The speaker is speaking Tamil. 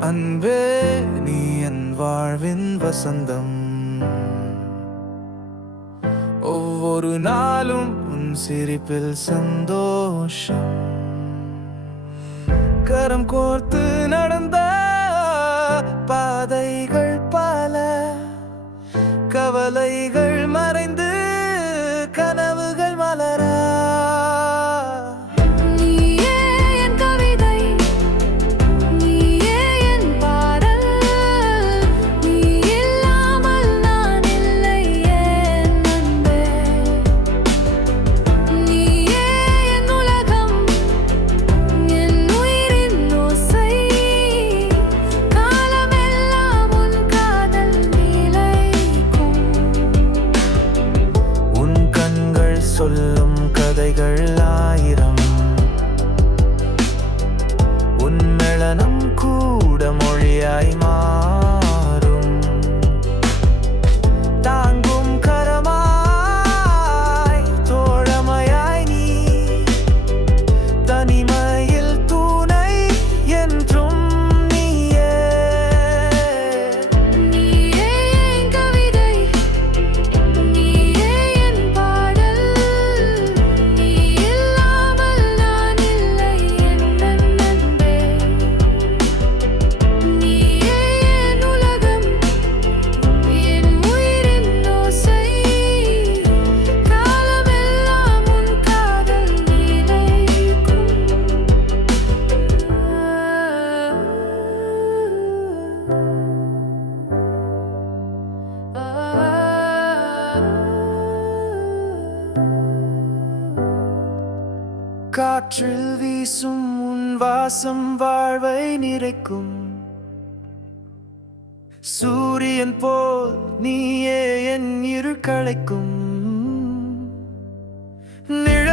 அன்பே நீ என் வாழ்வின் வசந்தம். ஒவ்வொரு நாளும் உன் சிரிப்பில் சந்தோஷம். கரம் கோர்த்து நடந்த பாதைகள் பல கவலைகள் மறைந்த 的日 காற்றில் வீசும் உன் வாசம் வாழ்வை நிறைக்கும். சூரியன் போல் நீயே என் இரு நிழ